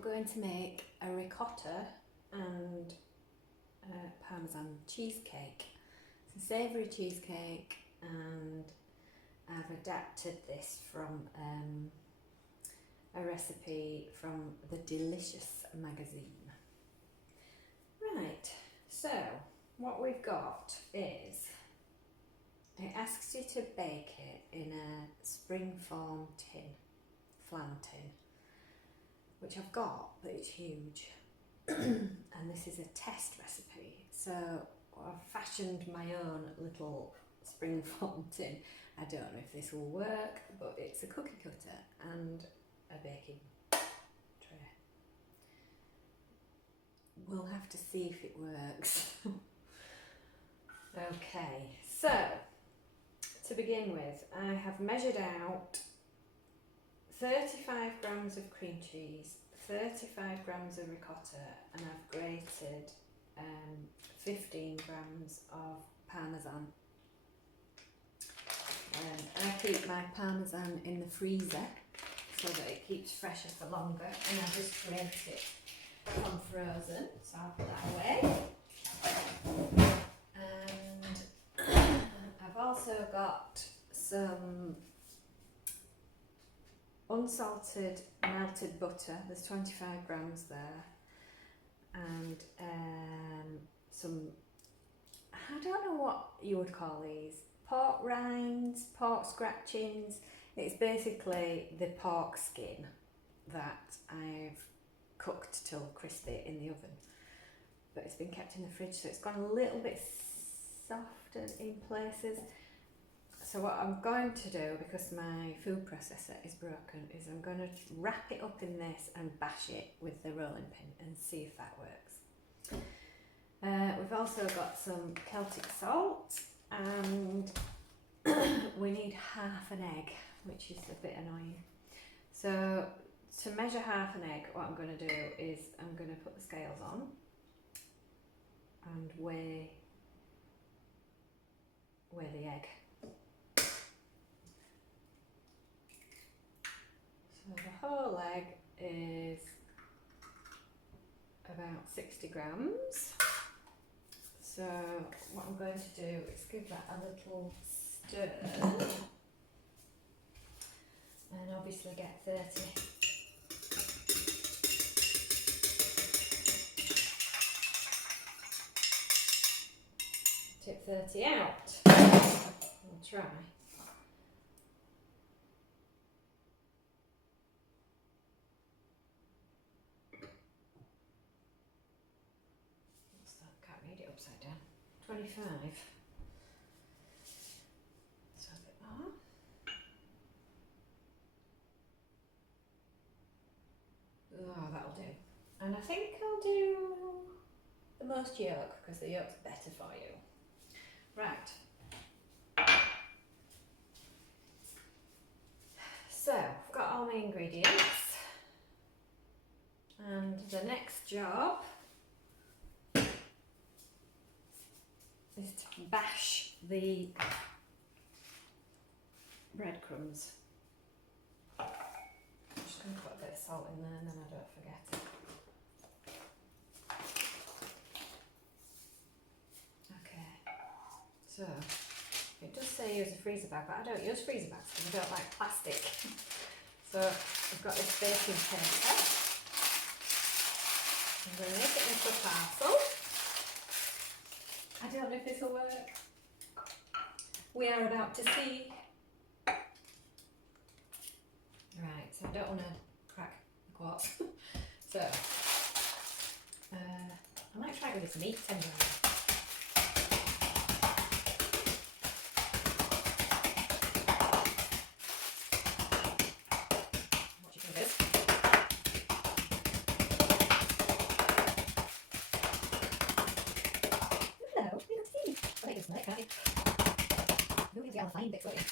we're going to make a ricotta and parmesan cheesecake. It's a savoury cheesecake, and I've adapted this from a recipe from the Delicious magazine. Right, so what we've got is, it asks you to bake it in a springform tin, flan tin, which I've got, but it's huge. And this is a test recipe, so I've fashioned my own little springform tin. I don't know if this will work, but it's a cookie cutter and a baking tray. We'll have to see if it works. Okay, so to begin with, I have measured out 35 grams of cream cheese, 35 grams of ricotta, and I've grated 15 grams of parmesan. I keep my parmesan in the freezer so that it keeps fresher for longer, and I just grate it from frozen, so I'll put that away. And I've also got some unsalted melted butter, there's 25 grams there, and some, I don't know what you would call these, pork rinds, pork scratchings. It's basically the pork skin that I've cooked till crispy in the oven, but it's been kept in the fridge, so it's gone a little bit soft in places. So what I'm going to do, because my food processor is broken, is I'm going to wrap it up in this and bash it with the rolling pin and see if that works. We've also got some Celtic salt, and we need half an egg, which is a bit annoying. So to measure half an egg, what I'm going to do is I'm going to put the scales on and weigh the egg. So the whole egg is about 60 grams. So what I'm going to do is give that a little stir, and obviously get 30. Tip 30 out. I'll try. Can't read it upside down. 25. So a bit more. Oh, that'll do. And I think I'll do the most yolk, because the yolk's better for you. Right. So, I've got all my ingredients. And the next job is to bash the breadcrumbs. I'm just going to put a bit of salt in there and then I don't forget it. Okay, so it does say use a freezer bag, but I don't use freezer bags because I don't like plastic. So I've got this baking paper. I'm going to make it into a parcel. I don't know if this will work. We are about to see. Right, so I don't want to crack the quartz. So, I might try it with this meat tender. What do you think of this? Hello, we can see. I think it's nice, can't you? You'll get all the fine bits, won't you?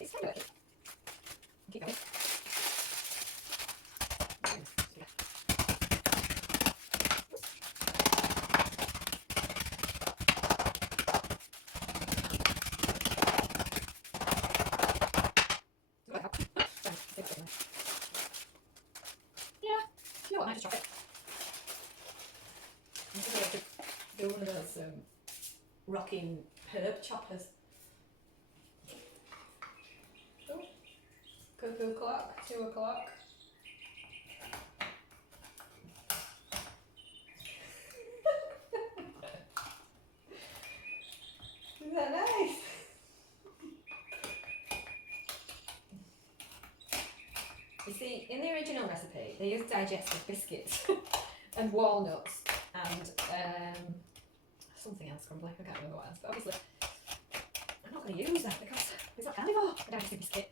It's kind of working. Keep going. some rocking herb choppers. Oh, cuckoo clock, 2 o'clock. Isn't that nice? You see, in the original recipe, they used digestive biscuits and walnuts and something else crumbly. I can't remember what else, but obviously I'm not going to use that because it's not carnivore, a digestive biscuit.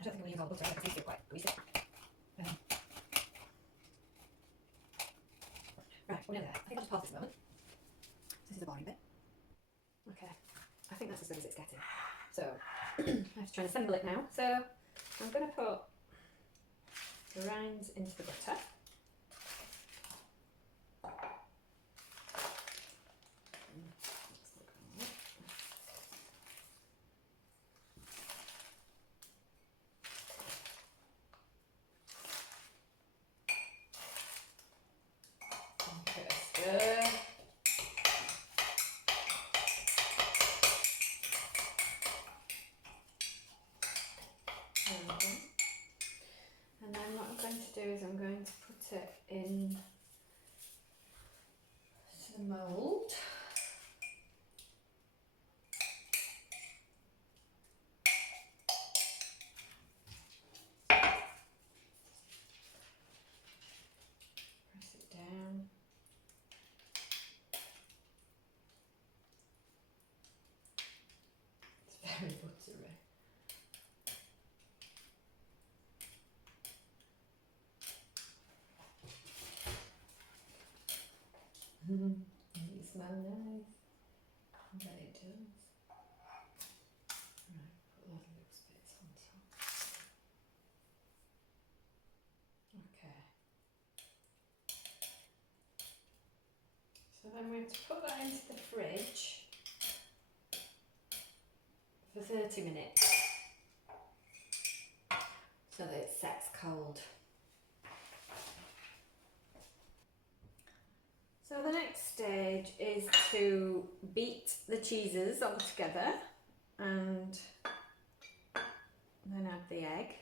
I don't think I'm going to use all butter because these feel quite greasy. Right, we're nearly there. I think I'll just pause this moment. This is a boring bit. Okay, I think that's as good as it's getting. So, I have to try and assemble it now. So, I'm going to put the rinds into the butter. And then what I'm going to do is I'm going to put it in the mould. Press it down. It's very buttery. Does it smell nice? I bet it does. Right, put those little bits on top. Okay. So then we have to put that into the fridge for 30 minutes so that it sets cold. So the next stage is to beat the cheeses all together and then add the egg.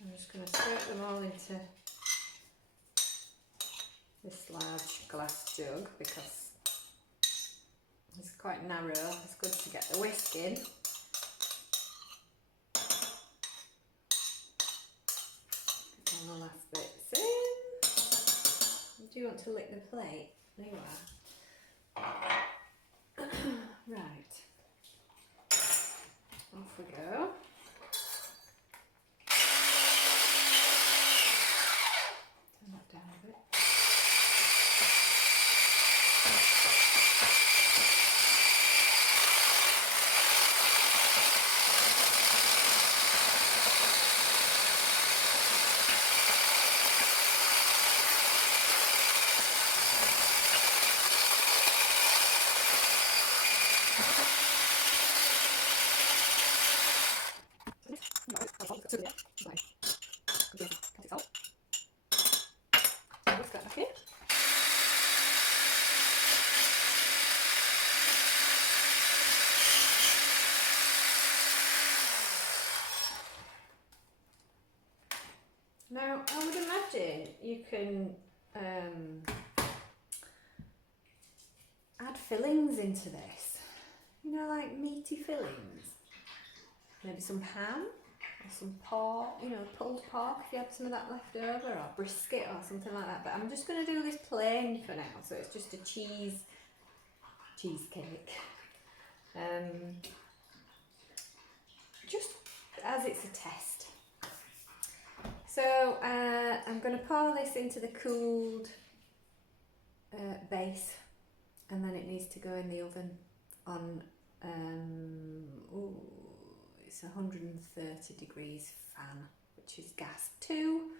I'm just going to squirt them all into this large glass jug because it's quite narrow. It's good to get the whisk in. All the last bits in. Do you want to lick the plate? There you are. Right. Off we go. Turn that down a bit. Now, I would imagine you can add fillings into this. You know, like meaty fillings. Maybe some ham or some pork, you know, pulled pork if you had some of that left over, or brisket or something like that. But I'm just going to do this plain for now, so it's just a cheesecake. Just as it's a test. So I'm going to pour this into the cooled base, and then it needs to go in the oven on it's 130 degrees fan, which is gas 2,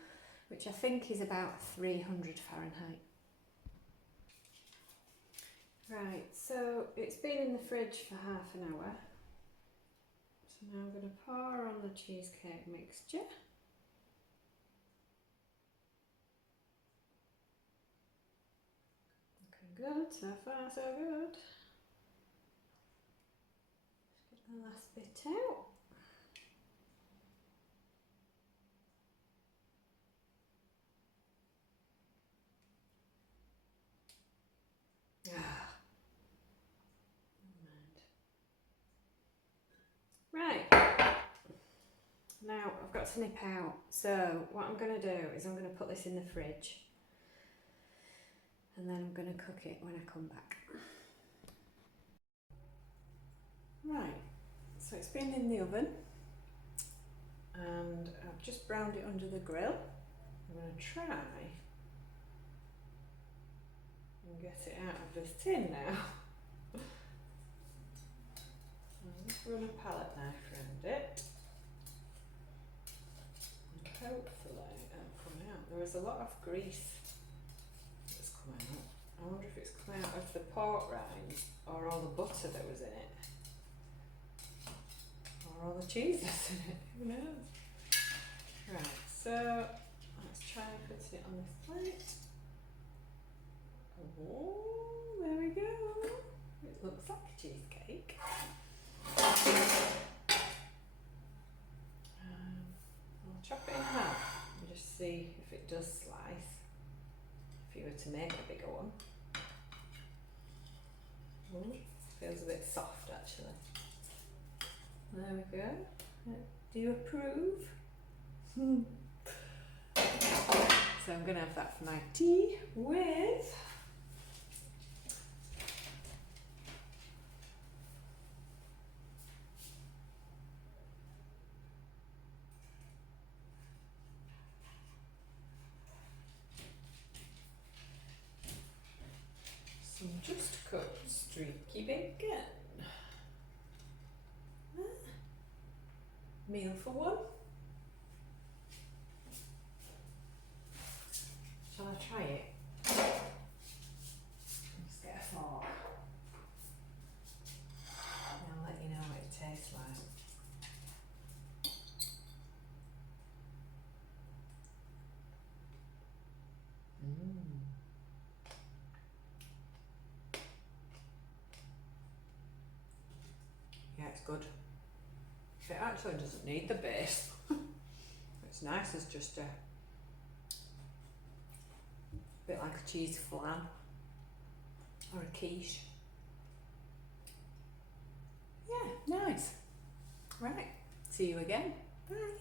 which I think is about 300 Fahrenheit. Right, so it's been in the fridge for half an hour. So now I'm going to pour on the cheesecake mixture. good, so far so good. Just get the last bit out. Ah, never mind. Right, now I've got to nip out, so what I'm going to do is I'm going to put this in the fridge and then I'm going to cook it when I come back. Right, so it's been in the oven and I've just browned it under the grill. I'm going to try and get it out of this tin now. I'll just run a palette knife around it and hopefully it'll come out. There is a lot of grease that's come out. I wonder if it's come out of the pork rinds or all the butter that was in it. Or all the cheese that's in it, who knows? Right, so let's try and put it on this plate. Oh, there we go. It looks like a cheesecake. I'll chop it in half and just see if it does slice. If you were to make a bigger one. Feels a bit soft actually. There we go. Do you approve? So I'm going to have that for my tea with some just cooked streaky bacon. Meal for one. Shall I try it? Let's get a fork. And I'll let you know what it tastes like. Yeah, it's good. It actually doesn't need the base. It's nice as just a bit like a cheese flan or a quiche. Yeah, nice. Right, see you again. Bye.